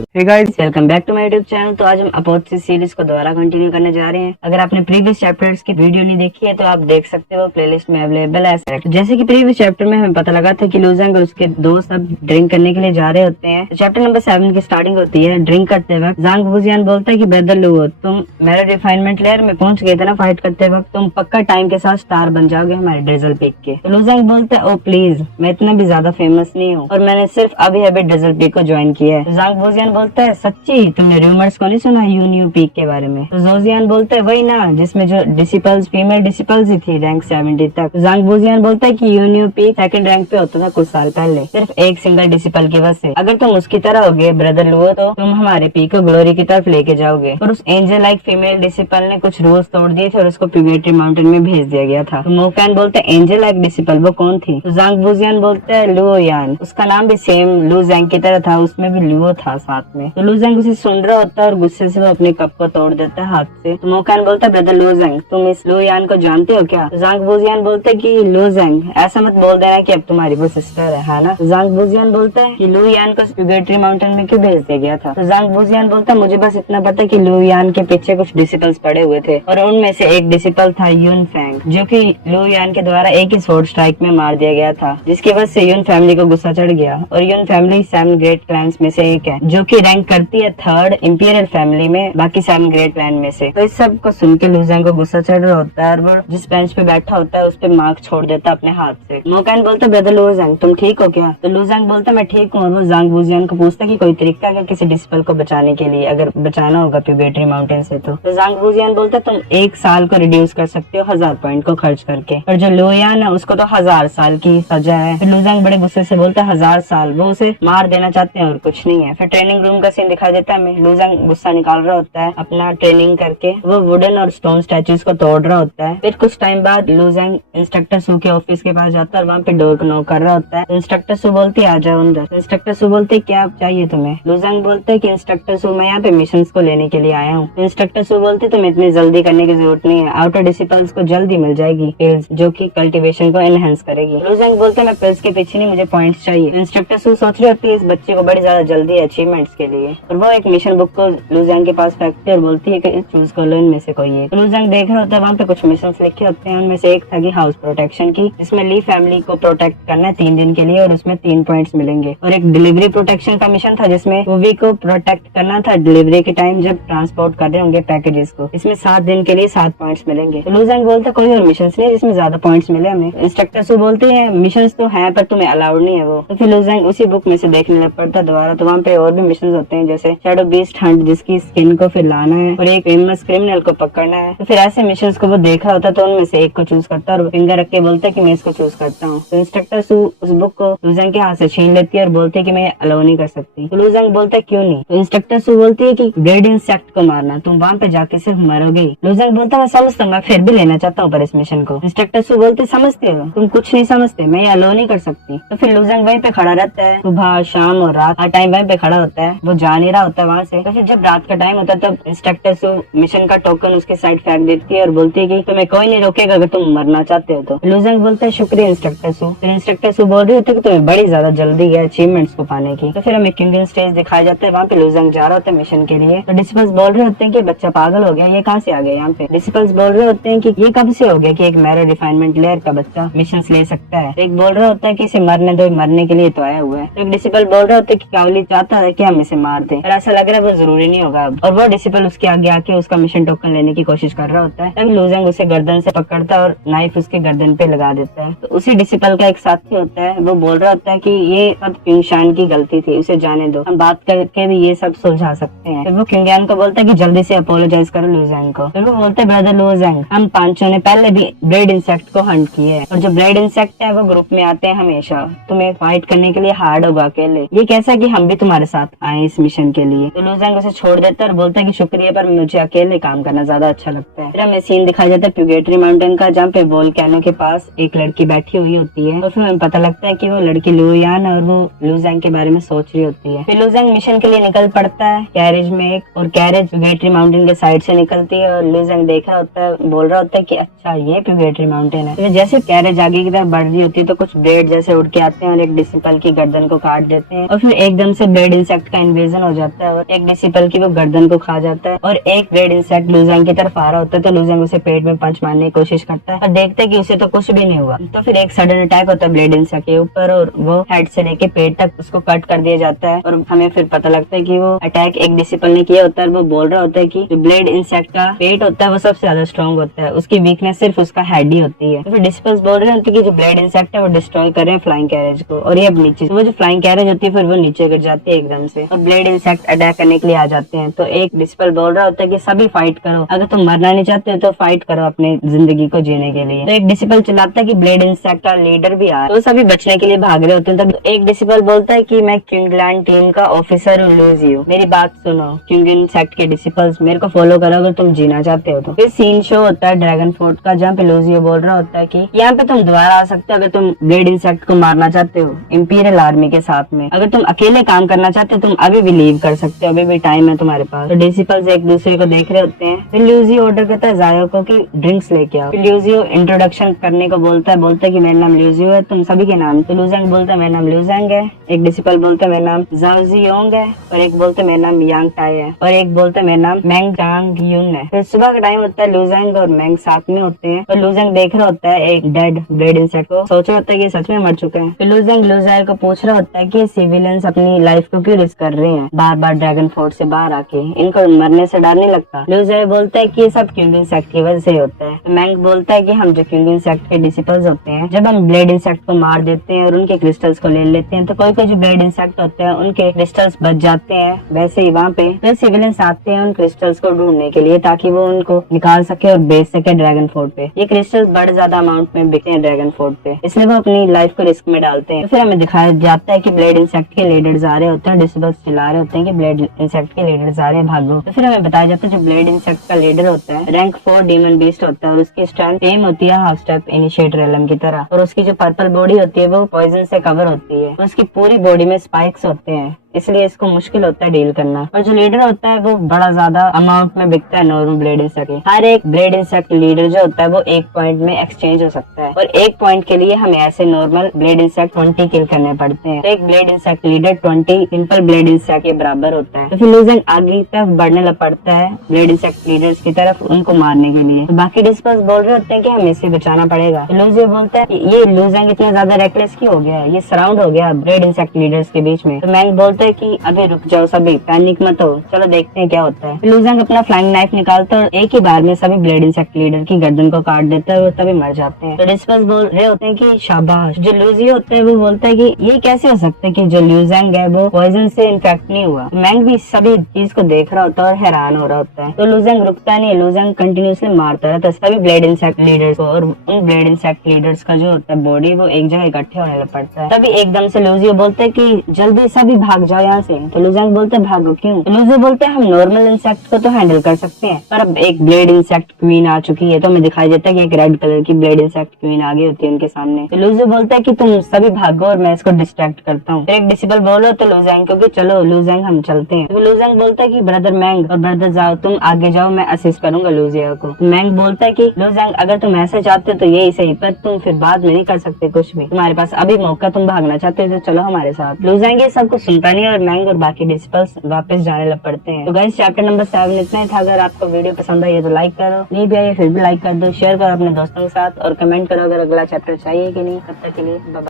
Episode. Hey guys, welcome back to my YouTube channel. तो आज हम अपोथेसिस सीरीज को दोबारा कंटिन्यू करने जा रहे हैं। अगर आपने प्रीवियस चैप्टर्स की वीडियो नहीं देखी है तो आप देख सकते हो, प्लेलिस्ट में अवेलेबल है। जैसे कि प्रीवियस चैप्टर में हमें पता लगा था कि लूजेंग और उसके दोस्त अब ड्रिंक करने के लिए जा रहे होते हैं। तो चैप्टर नंबर 7 की स्टार्टिंग होती है। ड्रिंक करते वक्त जांग वूजियान बोलता है कि ब्रदर लुओ, तुम मेरा रिफाइनमेंट लेयर में पहुंच गए थे ना फाइट करते वक्त, तुम पक्का टाइम के साथ स्टार बन जाओगे हमारे ड्रिजल पीक के। तो लूजेंग बोलता है, ओ प्लीज, मैं इतना भी ज्यादा फेमस नहीं हूँ और मैंने सिर्फ अभी अभी ड्रिजल पीक को ज्वाइन किया है। जांग वूजियान बोलता है, सच्ची तुमने रूमर्स को नहीं सुना यूनियो पीक के बारे में? तो जोजियान बोलता है, वही ना जिसमें जो डिसिपल्स फीमेल डिसिपल्स ही थी रैंक 70 तक। जांग वूजियान बोलता है कि यूनियो पीक सेकंड रैंक पे होता था कुछ साल पहले, सिर्फ एक सिंगल डिसिपल की वजह से। अगर तुम उसकी तरह होगे ब्रदर लुओ तो तुम हमारे पीक को ग्लोरी की तरफ लेके जाओगे। और उस एंजल लाइक फीमेल डिसिपल ने कुछ रूल्स तोड़ दिए थे और उसको प्यूगेटरी माउंटेन में भेज दिया गया था। तो मोकैन बोलता है, एंजल लाइक डिसिपल वो कौन थी? तो जांग वूजियान बोलता है, लुओ यान। उसका नाम भी सेम लू जैंग की तरह था, उसमें भी लुओ था साथ में। तो लू जैंग उसे सुन रहा होता है और गुस्से से वो अपने कप को तोड़ देता है हाथ से। तो मोकैन बोलता है, ब्रदर लू जैंग, तुम इस लू यान को जानते हो क्या? तो जांग वूजियान बोलता है कि लू जैंग, ऐसा मत बोल देना कि अब तुम्हारी वो सिस्टर है ना? जांग वूजियान बोलता है कि लू यान को प्यूगेटरी माउंटेन में क्यों भेज दिया गया था? तो जांग वूजियान बोलता है, मुझे बस इतना पता है कि लू यान के पीछे कुछ डिसिपल्स पड़े हुए थे और उनमें से एक डिसिपल था यून फैंग, जो कि लू यान के द्वारा एक ही स्वॉर्ड स्ट्राइक में मार दिया गया था, जिसकी वजह से यून फैमिली को गुस्सा चढ़ गया। और यून फैमिली 7 ग्रेट क्लैंस में से एक है, जो कि रैंक करती है 3rd इंपीरियल फैमिली में बाकी 7 ग्रेट क्लैन में से। तो इस सब को सुन के लू जैंग को गुस्सा चढ़ रहा होता है और वो जिस बेंच पे बैठा होता है उस पे मार्क छोड़ देता है अपने हाथ से। मोकैन बोलता है, ब्रदर लू जैंग, तुम ठीक हो क्या? तो लू जैंग बोलता है, मैं ठीक हूँ। और वो जांग वूजियान को पूछता है कि कोई तरीका है किसी डिसिपल को बचाने के लिए, अगर बचाना होगा प्यूगेटरी माउंटेन से। तो जांग वूजियान बोलता है, तुम 1 साल को रिड्यूस कर सकते हो 1000 पॉइंट को खर्च करके, और जो लू यान है उसको तो 1000 साल की सजा है। फिर लू जैंग बड़े गुस्से से बोलता है, 1000 साल? वो उसे मार देना चाहते हैं और कुछ नहीं है। फिर ट्रेनिंग रूम का सीन दिखाई देता है हमें। लू जैंग गुस्सा निकाल रहा होता है अपना ट्रेनिंग करके, वो वुडन और स्टोन स्टैचूज को तोड़ रहा होता है। फिर कुछ टाइम बाद लू जैंग इंस्ट्रक्टर सू के ऑफिस के पास जाता है और वहाँ पे डोर को नॉक कर रहा होता है। इंस्ट्रक्टर सू बोलती है, आ जाओ अंदर। इंस्ट्रक्टर सू बोलते है, क्या चाहिए तुम्हें? लू जैंग बोलते है कि इंस्ट्रक्टर सू, मैं यहाँ पे मिशन को लेने के लिए आया हूँ। इंस्ट्रक्टर सू बोलते, तुम इतनी जल्दी करने की जरूरत नहीं है, आउटर डिसिपल्स को जल्दी मिल जाएगी पिल्स, जो की कल्टिवेशन को एनहेंस करेगी। लू जैंग बोलते, मैं पिल्स के पीछे नहीं, मुझे पॉइंट्स चाहिए। इंस्ट्रक्टर सू सोच रही होती है इस बच्चे को बड़ी ज्यादा जल्दी है अचीवमेंट्स के लिए, और वो एक मिशन बुक को लू जैंग के पास फेंकती है और बोलती है कि चूज कर लो इनमें से कोई एक। लू जैंग देख रहा होता है वहाँ पे कुछ मिशन लिखे होते हैं, उनमें से एक था कि हाउस प्रोटेक्शन की, जिसमें ली फैमिली को प्रोटेक्ट करना है 3 दिन के लिए और उसमें 3 पॉइंट्स मिलेंगे। और एक डिलीवरी प्रोटेक्शन का मिशन था जिसमें मूवी को प्रोटेक्ट करना था डिलीवरी के टाइम जब ट्रांसपोर्ट कर रहे होंगे पैकेजेस को, इसमें 7 दिन के लिए 7 पॉइंट्स मिलेंगे। तो लू जैंग बोलता कोई और मिशन नहीं जिसमें ज्यादा पॉइंट्स मिले हमें। इंस्ट्रक्टर सू बोलते हैं, मिशन तो है पर तुम्हें अलाउड नहीं है वो। तो फिर लू जैंग उसी बुक में से देखने लग पड़ता है दोबारा, तो वहाँ पे और भी मिशन होते हैं जैसे शैडो बीस्ट हंट, जिसकी स्किन को फिर लाना है और एक फेमस क्रिमिनल को पकड़ना है। तो फिर ऐसे मिशन को वो देख रहा होता है तो उनमें से एक को चूज करता है और फिंगर रख के बोलता है कि मैं इसको चूज करता हूँ। तो इंस्ट्रक्टर सू उस बुक को लू जैंग के हाथ से छीन लेती है और बोलती है कि मैं अलाउ नहीं कर सकती। तो लू जैंग बोलता है, क्यों नहीं? तो इंस्ट्रक्टर सू बोलती है कि ब्रेड इंसेक्ट को मारना, तुम वहाँ पे जाके सिर्फ मरोगे। लू जैंग बोलता है, मैं समझता हूँ, मैं फिर भी लेना चाहता हूँ पर इस मिशन को। इंस्ट्रक्टर सू बोलते, समझते हो तुम कुछ नहीं समझते, मैं ये अलाउ नहीं कर सकती। तो फिर लू जैंग वहीं पे खड़ा रहता है, सुबह शाम और रात हर टाइम वहीं पे खड़ा होता है, वो जा नहीं रहा होता है वहाँ से। तो फिर जब रात का टाइम होता है तब इंस्ट्रक्टर सू मिशन का टोकन उसके साइड फेंक देती है और बोलती है कि तुम्हें कोई नहीं रोकेगा अगर तुम मरना चाहते हो तो। लू जैंग बोलता है, शुक्रिया इंस्ट्रक्टर सू। फिर इंस्ट्रक्टर सू बोल रही होती है कि तुम्हें बड़ी ज्यादा जल्दी है अचीवमेंट्स को पाने की। तो फिर हमें किंगडम स्टेज दिखाया जाता है, वहाँ पे लू जैंग जा रहा होता है मिशन के लिए। तो डिसिपल्स बोल रहे होते हैं कि बच्चा पागल हो गया, ये कहाँ से आ गया यहाँ पे? डिसिपल्स बोल रहे होते हैं कि ये कब से हो गया कि एक मैरो रिफाइनमेंट लेयर का बच्चा मिशन ले सकता है? एक बोल रहा होता है कि इसे मरने दो, मरने के लिए तो आया हुआ है। एक डिसिपल बोल रहे होते हैं कि कावली चाहता है कि हम इसे मार दें, पर ऐसा लग रहा है वो जरूरी नहीं होगा अब। और वो डिसिपल उसके आगे आके उसका मिशन टोकन लेने की कोशिश कर रहा होता है, तभी लू जैंग उसे गर्दन से पकड़ता है और नाइफ उसके गर्दन पे लगा देता है। तो उसी डिसिपल का एक साथी होता है, वो बोल रहा होता है कि ये सब क्यूंग की गलती थी, उसे जाने दो, हम बात करके भी ये सब सुलझा सकते हैं। फिर वो क्यूंग को बोलता है कि जल्दी से अपोलोजाइज करो लू जैंग को। फिर वो बोलते हैं, ब्रदर लू जैंग, हम पांचों ने पहले भी ब्रेड इंसेक्ट को हंट किया है और जो ब्रेड इंसेक्ट है वो ग्रुप में आते हैं हमेशा, तुम्हें फाइट करने के लिए हार्ड होगा अकेले, ये कैसा कि हम भी तुम्हारे साथ आए इस मिशन के लिए। तो लू जैंग उसे छोड़ देता है और बोलता है कि शुक्रिया पर मुझे अकेले काम करना ज्यादा अच्छा लगता है। फिर हमें सीन दिखाया जाता है प्यूगेटरी माउंटेन का, जहाँ पे वोल्केनो के पास एक लड़की बैठी हुई होती है और फिर हमें पता लगता है कि वो लड़की लू यान और वो लू जैंग के बारे में सोच रही होती है। फिर लू जैंग मिशन के लिए निकल पड़ता है कैरेज में एक, और कैरेज प्यूगेटरी माउंटेन के साइड से निकलती है और लू जैंग देख रहा होता है, बोल रहा होता है कि अच्छा ये प्यूगेटरी माउंटेन है। फिर जैसे कैरेज आगे की तरफ बढ़ रही होती है तो कुछ ब्लेड जैसे उड़ के आते हैं और एक डिसिपल की गर्दन को काट देते हैं और फिर एकदम से ब्लेड इंसेक्ट का इन्वेजन हो जाता है और एक डिसिपल की वो गर्दन को खा जाता है और एक ब्लेड इंसेक्ट लूजैंग की तरफ आ रहा होता है। तो लूजैंग उसे पेट में पंच मारने की कोशिश करता है और देखते है कि उसे तो कुछ भी नहीं हुआ। तो फिर एक सडन अटैक होता है ब्लेड इंसेक्ट के ऊपर और वो हेड से लेके पेट तक उसको कट कर दिया जाता है और हमें फिर पता लगता है कि वो अटैक एक डिसिपल ने किया होता है। वो बोल रहा होता है कि जो ब्लेड इंसेक्ट का पेट होता है वो सबसे ज्यादा स्ट्रॉन्ग होता है, उसकी वीकनेस सिर्फ उसका हेड ही होती है। तो फिर डिसिपल्स बोल रहे होते हैं कि जो ब्लेड इंसेक्ट है वो डिस्ट्रॉय कर रहे हैं फ्लाइंग कैरेज को और ये अब नीचे वो जो फ्लाइंग कैरेज होती है फिर वो नीचे गिर जाती है एकदम से और ब्लेड इंसेक्ट अटैक करने के लिए आ जाते हैं। तो एक डिसिपल बोल रहा होता है कि सभी फाइट करो, अगर तुम मरना नहीं चाहते तो फाइट करो अपनी जिंदगी को जीने के लिए। तो एक डिसिपल चिल्लाता है कि ब्लेड इंसेक्ट का लीडर भी आ, तो सभी बचने के लिए भाग रहे होते हैं। तब एक डिसिपल बोलता है कि मैं क्विंगलैंड टीम का ऑफिसर हूँ लूजियो, मेरी बात सुनो क्विंग इंसेक्ट के डिसिपल्स, मेरे को फॉलो करो अगर तुम जीना चाहते हो तो। फिर सीन शो होता है ड्रैगन फोर्ट का जहाँ पे लूजियो बोल रहा होता है कि यहाँ पे तुम दोबारा आ सकते हो अगर तुम ब्लेड इंसेक्ट को मारना चाहते हो इंपीरियल आर्मी के साथ में, अगर तुम अकेले काम करना चाहते हो तुम अभी भी लीव कर सकते हो, अभी भी टाइम है तुम्हारे पास। तो डिसिपल्स एक दूसरे को देख रहे होते हैं। फिर लूजियो ऑर्डर करता है जायो को कि ड्रिंक्स लेके आओ। फिर लूजियो इंट्रोडक्शन करने को बोलता है कि मेरा नाम लूजियो है, तुम सभी के नाम। तो लूजैंग बोलता है मेरा नाम लूजैंग है, एक डिसिपल बोलता है मेरा नाम जाओ जियोंग है और एक बोलता है मेरा नाम यांग टाई है और एक बोलता है मेरा नाम मैंग चांग यून है। फिर सुबह का टाइम होता है, लूजैंग और मैंग साथ में होते हैं और लूजैंग देख रहा होता है एक डेड ब्लेड इंसेक्ट को, सोच रहा होता है कि सच में मर चुके हैं। फिर लूजैंग लूजायो को पूछ रहा होता है कि सिविलियंस अपनी लाइफ को क्यों रिस्क कर रहे हैं बार बार ड्रैगन फोर्ट से बाहर आके, इनको मरने से डर नहीं लगता। लूजायो बोलता है कि ये सब क्विंग इंसेक्ट की वजह से होता है। तो मैंग बोलता है कि हम जो क्विंग इंसेक्ट के डिसिपल्स होते हैं जब हम ब्लेड इंसेक्ट को मार देते हैं और उनके क्रिस्टल्स को ले लेते हैं तो कोई कोई जो ब्लेड इंसेक्ट होते हैं उनके क्रिस्टल्स बच जाते हैं। वैसे ही वहाँ पे फिर सिविलियंस आते हैं उन क्रिस्टल्स को ढूंढने के लिए ताकि वो उनको निकाल सके और बेच सके ड्रैगन फोर्ट पे। ये क्रिस्टल्स बड़े ज्यादा अमाउंट में बिकते हैं ड्रैगन फोर्ट पे, इसलिए वो अपनी लाइफ को रिस्क में डालते हैं। तो फिर हमें दिखाया जाता है कि ब्लेड इंसेक्ट के लीडर्स आ रहे होते हैं, डिसिपल्स चिल्ला रहे होते हैं कि ब्लेड इंसेक्ट के लीडर्स आ रहे हैं भागो। तो फिर हमें बताया जाता है जो ब्लेड इंसेक्ट का लीडर होता है रैंक 4 डीमन बीस्ट होता है और उसकी स्ट्रेंथ सेम होती है हाफ स्टेप इनिशिएटर एलम की तरह और उसकी जो पर्पल बॉडी होती है वो पॉइजन से कवर होती है, उसकी पूरी बॉडी में स्पाइक्स होते हैं, इसलिए इसको मुश्किल होता है डील करना। और जो लीडर होता है वो बड़ा ज्यादा अमाउंट में बिकता है नॉर्मल ब्लेड इंसेक्ट। हर एक ब्लेड इंसेक्ट लीडर जो होता है वो 1 पॉइंट में एक्सचेंज हो सकता है और 1 पॉइंट के लिए हमें ऐसे नॉर्मल ब्लेड इंसेक्ट 20 किल करने पड़ते हैं। तो एक blade insect leader 20 simple blade insect के बराबर होता है। तो फिर लूजैंग आगे तरफ बढ़ने लग पड़ता है ब्लेड इंसेक्ट लीडर्स की तरफ उनको मारने के लिए। तो बाकी डिसिपल्स बोल रहे होते हैं कि हमें इसे बचाना पड़ेगा। तो लूजैंग बोलता है ये लूजैंग इतना ज्यादा रेकलेस क्यों हो गया है, ये सराउंड हो गया ब्लेड इंसेक्ट लीडर्स के बीच में। तो मैंग बोलता है कि अभी रुक जाओ सभी, पैनिक मत हो, चलो देखते हैं क्या होता है। लूजैंग अपना फ्लाइंग नाइफ निकालता है और एक ही बार में सभी ब्लेड इंसेक्ट लीडर की गर्दन को काट देता है और तभी मर जाते हैं। तो डिसिपल्स बोल रहे होते हैं कि शाबाश। जो लूजियो होता है वो बोलता है कि ये कैसे हो सकता है कि जो लूजैंग है वो पॉइजन से इन्फेक्ट नहीं हुआ। मैंग भी सभी चीज को देख रहा होता है और हैरान हो रहा होता है। तो लूजैंग रुकता नहीं है, लूजैंग कंटिन्यूसली मारता रहता है सभी ब्लेड इंसेक्ट लीडर्स को और उन ब्लेड इंसेक्ट लीडर्स का जो होता है बॉडी वो एक जगह इकट्ठे होने लग पड़ता है। तभी एकदम से लूजियो बोलता है कि जल्दी सभी भाग जाओ यहाँ से। तो लूजैंग बोलते हैं भागो क्यों? तो लूजियो बोलते हैं हम नॉर्मल इंसेक्ट को तो हैंडल कर सकते हैं पर अब एक ब्लेड इंसेक्ट क्वीन आ चुकी है। तो हमें दिखाई देता है कि एक रेड कलर की ब्लेड इंसेक्ट क्वीन आ गई होती है उनके सामने। तो लूजियो बोलता है कि तुम सभी भागो और मैं इसको डिस्ट्रैक्ट करता हूँ। एक डिसिपल बोलो तो लूजैंग क्योंकि चलो लूजैंग हम चलते हैं। तो लूजैंग बोलता है कि ब्रदर मैंग और ब्रदर जाओ तुम आगे जाओ, मैं असिस्ट करूंगा लूजियो को। मैंग बोलता है कि लूजैंग अगर तुम ऐसा चाहते हो तो यही सही, पर तुम फिर बाद में नहीं कर सकते कुछ भी, तुम्हारे पास अभी मौका, तुम भागना चाहते हो तो चलो हमारे साथ। लूजैंग ये सब कुछ सुनता नहीं और मैंग और बाकी डिसिपल्स वापस जाने लग पड़ते हैं। तो गाइस चैप्टर नंबर 7 इतना ही था। अगर आपको वीडियो पसंद आई है तो लाइक करो, नहीं भी आई फिर भी लाइक कर दो, शेयर करो अपने दोस्तों के साथ और कमेंट करो अगर अगला चैप्टर चाहिए कि नहीं। तब तक के लिए बाय।